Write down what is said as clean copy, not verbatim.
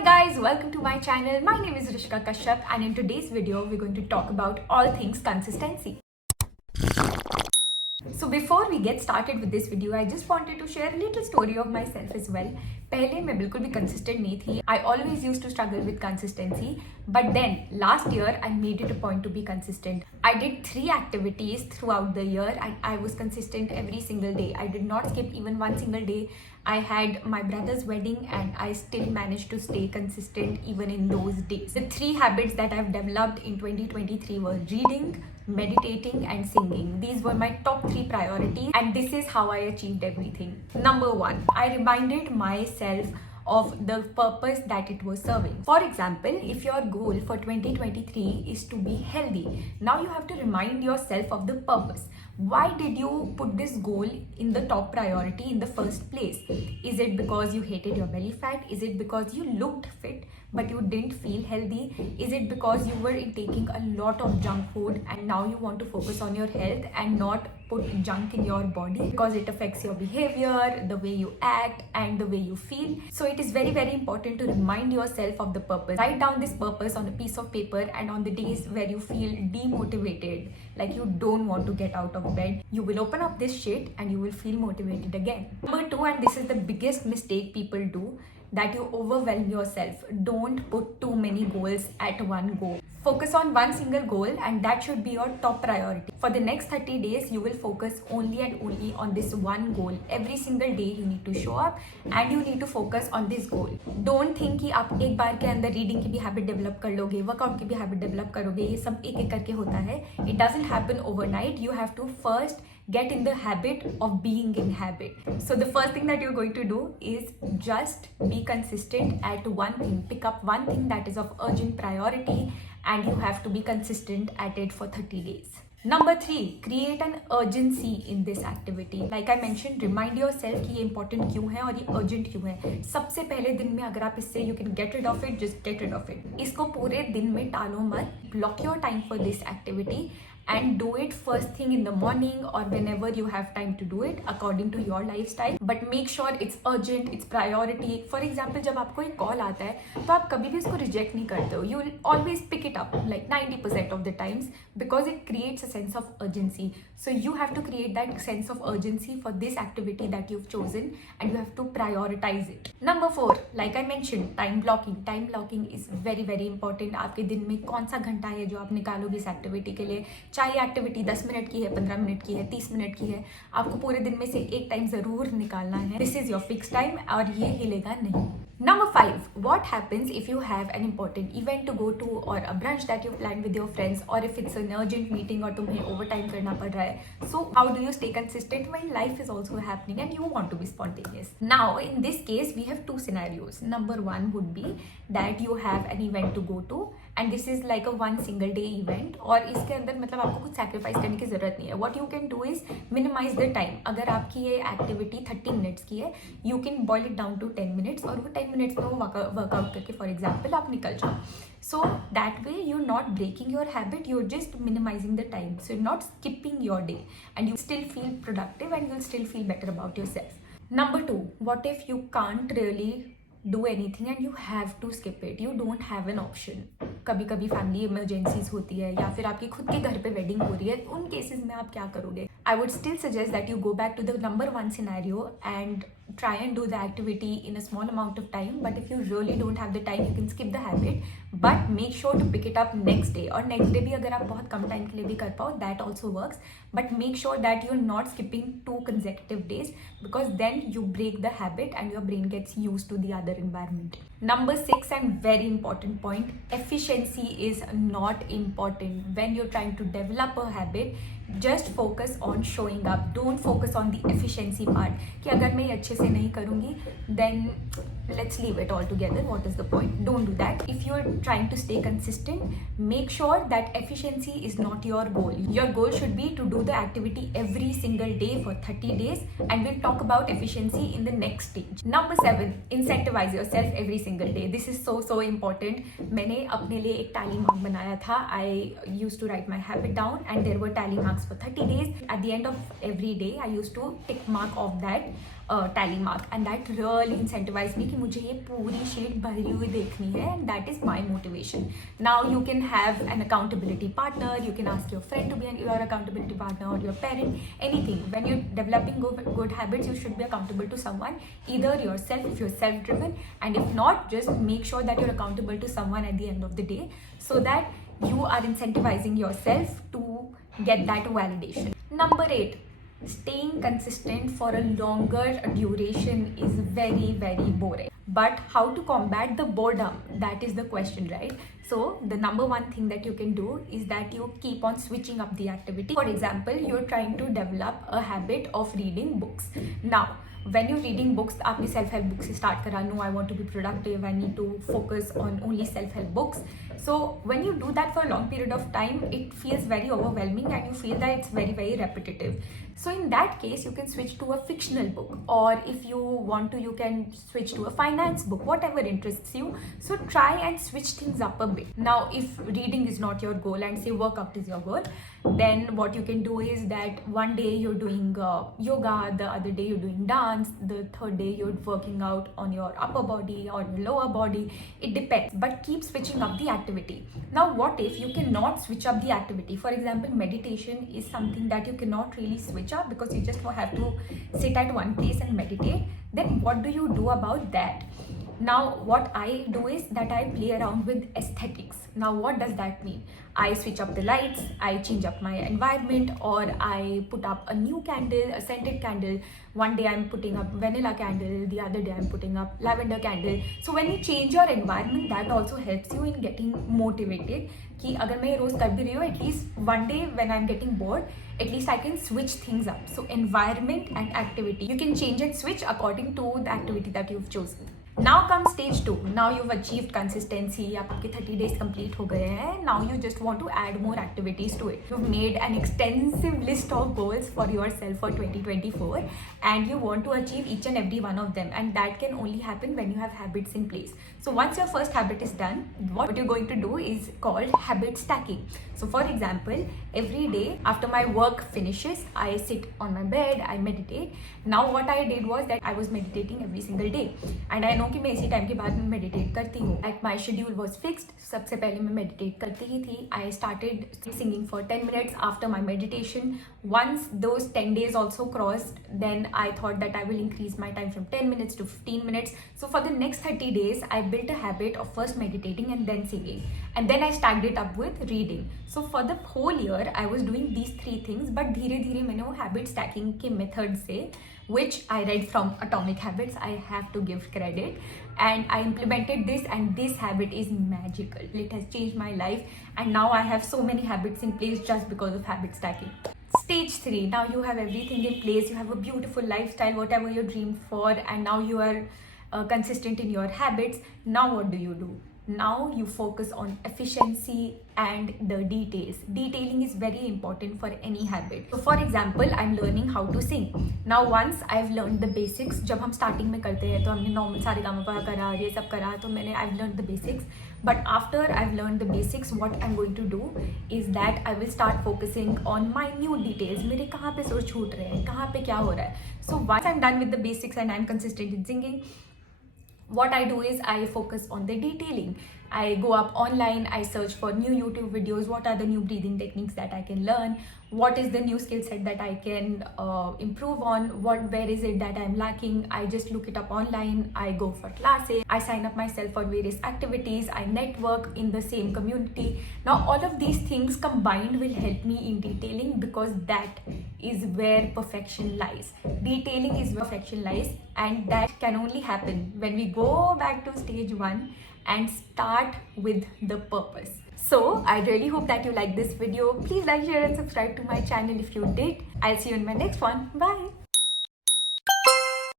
Hi guys, welcome to my channel. My name is Rishika Kashyap and in today's video we're going to talk about all things consistency. So before we get started with this video, I just wanted to share a little story of myself as well. पहले मैं बिल्कुल भी consistent नहीं थी. I always used to struggle with consistency. But then last year I made it a point to be consistent. I did 3 activities throughout the year and I was consistent every single day. I did not skip even one single day. I had my brother's wedding and I still managed to stay consistent even in those days. The 3 habits that I've developed in 2023 were reading, meditating and singing. These were my top 3 priorities and this is how I achieved everything. Number 1, I reminded myself of the purpose that it was serving. For example, if your goal for 2023 is to be healthy, now you have to remind yourself of the purpose. Why did you put this goal in the top priority in the first place? Is it because you hated your belly fat? Is it because you looked fit but you didn't feel healthy? Is it because you were taking a lot of junk food and now you want to focus on your health and not put junk in your body because it affects your behavior, the way you act and the way you feel? So it is very important to remind yourself of the purpose. Write down this purpose on a piece of paper and on the days where you feel demotivated, like you don't want to get out of bed, you will open up this sheet and you will feel motivated again. Number 2, and this is the biggest mistake people do, that you overwhelm yourself. Don't put too many goals at one go. Focus on one single goal and that should be your top priority. For the next 30 days, you will focus only and only on this one goal. Every single day you need to show up and you need to focus on this goal. Don't think कि आप एक बार के अंदर reading की भी habit develop कर लोगे, workout की भी हैबिट डेवलप करोगे. ये सब एक एक करके होता है. It doesn't happen overnight. You have to first get in the habit of being in habit. So the first thing that you're going to do is just be consistent at one thing. Pick up one thing that is of urgent priority and you have to be consistent at it for 30 days. Number 3, create an urgency in this activity. Like I mentioned, remind yourself कि ये important क्यों है और ये urgent क्यों है. सबसे पहले दिन में अगर आप इससे you can get rid of it, just get rid of it. इसको पूरे दिन में टालो मत. Block your time for this activity and do it first thing in the morning or whenever you have time to do it according to your lifestyle. But make sure it's urgent, it's priority. For example, जब आपको एक call आता है तो आप कभी भी इसको reject नहीं करते हो. You will always pick it up like 90% of the times because it creates a sense of urgency. So you have to create that sense of urgency for this activity that you've chosen and you have to prioritize it. Number 4, like I mentioned, time blocking. Time blocking is very important. आपके दिन में कौन सा घंटा है जो आप निकालोगे इस एक्टिविटी के लिए. चाहे एक्टिविटी 10 मिनट की है, 15 मिनट की है, 30 मिनट की है, आपको पूरे दिन में से एक टाइम जरूर निकालना है. This is your fix time और ये हिलेगा नहीं. Number 5, what happens if you have an important event to go to or a brunch that you planned with your friends or if it's an urgent meeting और तुम्हें overtime करना पड़ रहा है. So how do you stay consistent when life is also happening and you want to be spontaneous? Now in this case we have 2 scenarios. Number 1 would be that you have an event to go to and this is like a one single day event और इसके अंदर मतलब आपको कुछ sacrifice करने की ज़रूरत नहीं है. What you can do is minimize the time. अगर आपकी ये activity 30 minutes की है, you can boil it down to 10 minutes और वो 10 minutes में वो वर्कआउट करके फॉर एग्जाम्पल आप निकल जाओ. So that way you're not breaking your habit, you're just minimizing the time. So you're not skipping your day and you still feel productive and you'll still feel better about yourself. Number 2, what if you can't really do anything and you have to skip it? You don't have an option. कभी कभी family emergencies होती है या फिर आपकी खुद के घर पे वेडिंग हो रही है. उन केसेस में आप क्या करोगे? I would still suggest that you go back to the number 1 scenario and try and do the activity in a small amount of time. But if you really don't have the time, you can skip the habit. But make sure to pick it up next day. और next day भी अगर आप बहुत कम time के लिए भी कर पाओ, that also works. But make sure that you're not skipping 2 consecutive days because then you break the habit and your brain gets used to the other environment. Number 6 and very important point, efficiency is not important. When you're trying to develop a habit, just focus on showing up. Don't focus on the efficiency part कि अगर मैं ये अच्छे से नहीं करूँगी then let's leave it all together. What is the point? Don't do that. If you're trying to stay consistent, make sure that efficiency is not your goal. Your goal should be to do the activity every single day for 30 days and we'll talk about efficiency in the next stage. Number 7, incentivize yourself every single day. This is so important. मैंने अपने लिए एक tally mark बनाया था. I used to write my habit down and there were tally marks for 30 days. At the end of every day, I used to tick mark off that tally mark, and that really incentivized me कि मुझे ये पूरी sheet भरी हुई देखनी है, and that is my motivation. Now you can have an accountability partner, you can ask your friend to be your accountability partner or your parent, anything. When you're developing good habits, you should be accountable to someone, either yourself if you're self-driven, and if not, just make sure that you're accountable to someone at the end of the day, so that you are incentivizing yourself to get that validation. Number 8, staying consistent for a longer duration is very, very boring. But how to combat the boredom? That is the question, right? So the number one thing that you can do is that you keep on switching up the activity. For example, you're trying to develop a habit of reading books. Now, when you're reading books, आपने self help books से start करा. No, I want to be productive. I need to focus on only self help books. So when you do that for a long period of time, it feels very overwhelming and you feel that it's very, very repetitive. So in that case, you can switch to a fictional book, or if you want to, you can switch to a finance book, whatever interests you. So try and switch things up a bit. Now, if reading is not your goal and say workout is your goal, then what you can do is that one day you're doing yoga, the other day you're doing dance, the third day you're working out on your upper body or your lower body. It depends, but keep switching up the activity. Now, what if you cannot switch up the activity? For example, meditation is something that you cannot really switch up because you just have to sit at one place and meditate. Then what do you do about that? Now, what I do is that I play around with aesthetics. Now, what does that mean? I switch up the lights, I change up my environment, or I put up a new candle, a scented candle. One day I'm putting up vanilla candle, the other day I'm putting up lavender candle. So when you change your environment, that also helps you in getting motivated. कि अगर मैं ये रोज कर भी रही हूँ, at least one day when I'm getting bored, at least I can switch things up. So environment and activity, you can change and switch according to the activity that you've chosen. Now comes stage 2. Now you've achieved consistency. आपके 30 days complete हो गए हैं. Now you just want to add more activities to it. You've made an extensive list of goals for yourself for 2024, and you want to achieve each and every one of them. And that can only happen when you have habits in place. So once your first habit is done, what you're going to do is called habit stacking. So for example, every day after my work finishes, I sit on my bed, I meditate. Now what I did was that I was meditating every single day, and I know कि मैं इसी time के बाद में meditate करती हूँ. Like my schedule was fixed. सबसे पहले मैं मेडिटेट करती ही थी. I started singing for 10 minutes after my meditation. Once those 10 days also crossed, then I thought that I will increase my time from 10 minutes to 15 minutes. So for the next 30 days, I built a habit of first meditating and then singing. And then I stacked it up with reading. So for the whole year, I was doing these 3 things. But धीरे धीरे मैंने वो habit stacking के method से, which I read from Atomic Habits, I have to give credit, and I implemented this, and this habit is magical. It has changed my life, and now I have so many habits in place just because of habit stacking. Stage 3. Now you have everything in place. You have a beautiful lifestyle, whatever you dreamed for, and now you are consistent in your habits. Now what do? Now you focus on efficiency and the details. Detailing is very important for any habit. So for example, I'm learning how to sing. Now once I've learned the basics, जब हम starting में करते हैं तो हमने normal Sa Re Ga Ma Pa करा, ये सब करा, तो मैंने I've learned the basics. But after I've learned the basics, what I'm going to do is that I will start focusing on minute details. मेरे कहाँ पे सुर छूट रहे हैं, कहाँ पे क्या हो रहा है. So once I'm done with the basics and I'm consistent in singing, what I do is I focus on the detailing. I go up online, I search for new YouTube videos, what are the new breathing techniques that I can learn, what is the new skill set that I can improve on, where is it that I'm lacking. I just look it up online, I go for classes, I sign up myself for various activities, I network in the same community. Now all of these things combined will help me in detailing, because that is where perfection lies. Detailing is where perfection lies, and that can only happen when we go back to stage 1 and start with the purpose. So I really hope that you like this video. Please like, share and subscribe to my channel if you did. I'll see you in my next one. Bye.